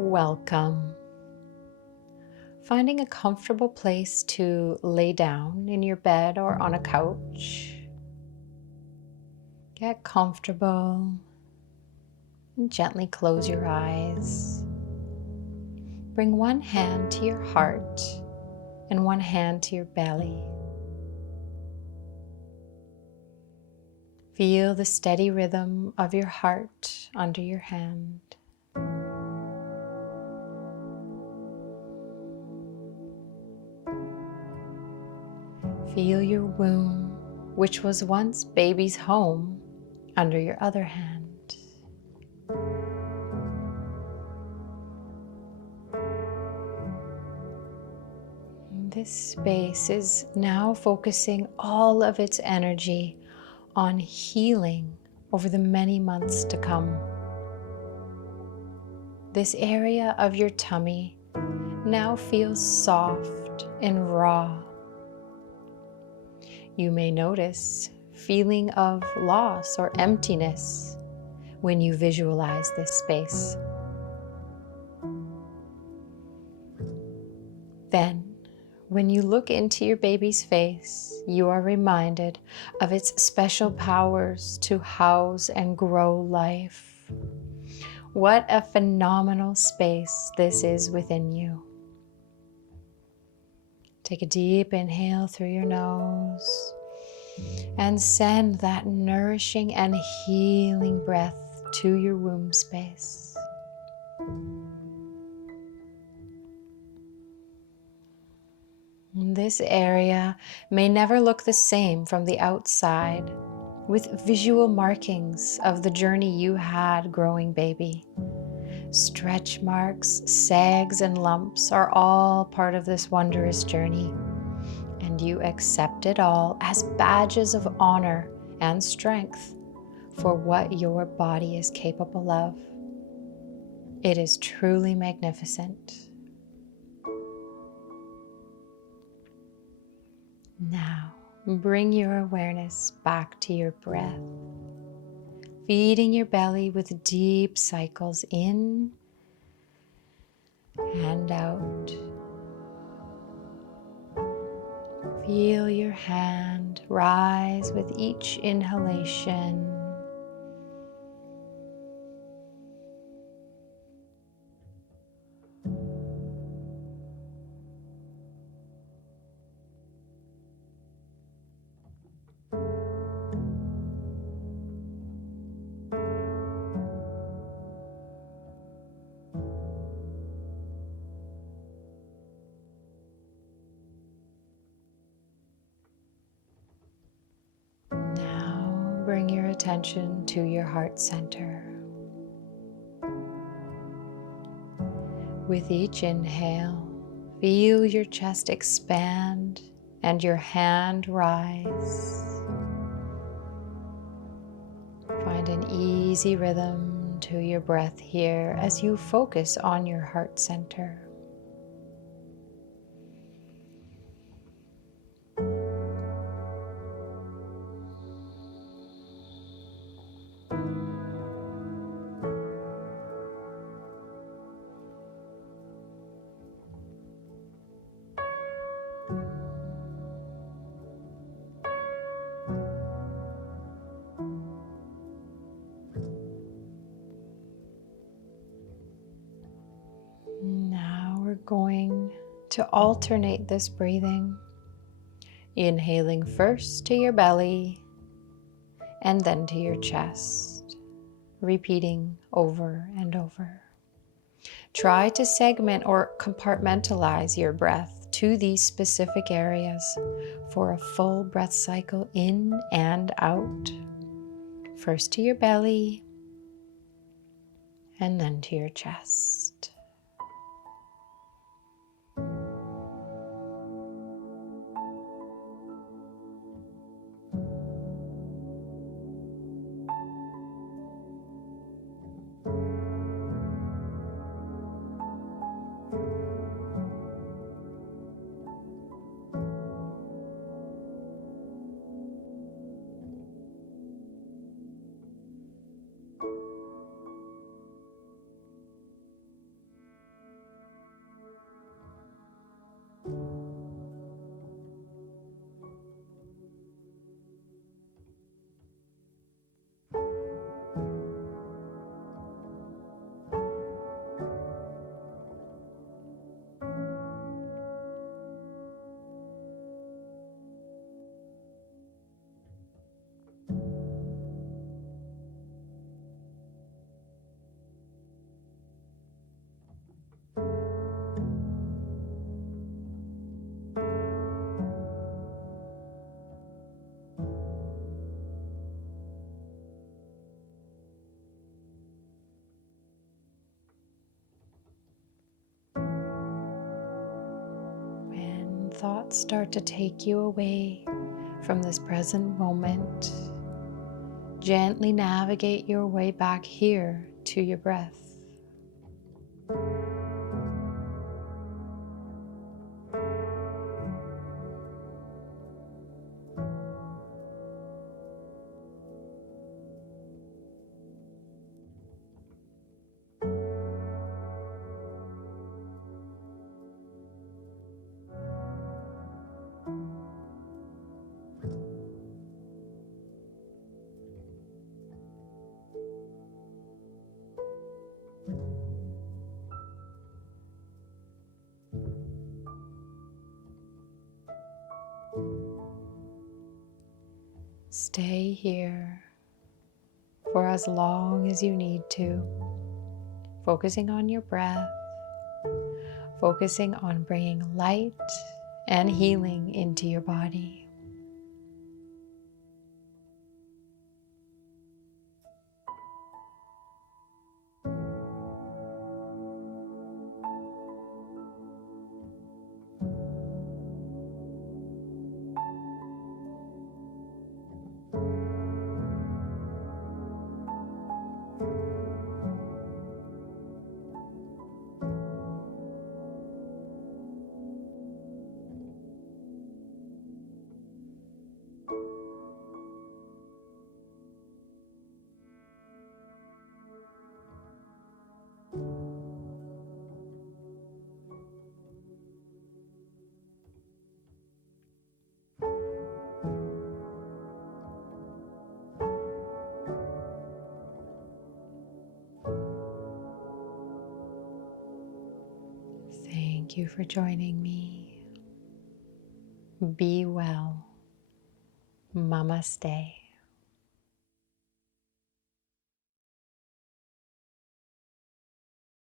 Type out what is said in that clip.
Welcome. Finding a comfortable place to lay down in your bed or on a couch. Get comfortable and gently close your eyes. Bring one hand to your heart and one hand to your belly. Feel the steady rhythm of your heart under your hand. Feel your womb, which was once baby's home, under your other hand. This space is now focusing all of its energy on healing over the many months to come. This area of your tummy now feels soft and raw. You may notice feeling of loss or emptiness when you visualize this space. Then, when you look into your baby's face, you are reminded of its special powers to house and grow life. What a phenomenal space this is within you. Take a deep inhale through your nose and send that nourishing and healing breath to your womb space. This area may never look the same from the outside, with visual markings of the journey you had growing baby. Stretch marks, sags, and lumps are all part of this wondrous journey, and you accept it all as badges of honor and strength for what your body is capable of. It is truly magnificent. Now, bring your awareness back to your breath, feeding your belly with deep cycles in and out. Feel your hand rise with each inhalation. Now bring your attention to your heart center. With each inhale, feel your chest expand and your hand rise. Find an easy rhythm to your breath here as you focus on your heart center. Now we're going to alternate this breathing, inhaling first to your belly and then to your chest, repeating over and over. Try to segment or compartmentalize your breath to these specific areas for a full breath cycle in and out. First to your belly and then to your chest. thoughts start to take you away from this present moment, gently navigate your way back here to your breath. Stay here for as long as you need to, focusing on your breath, focusing on bringing light and healing into your body. Thank you for joining me. Be well. Namaste.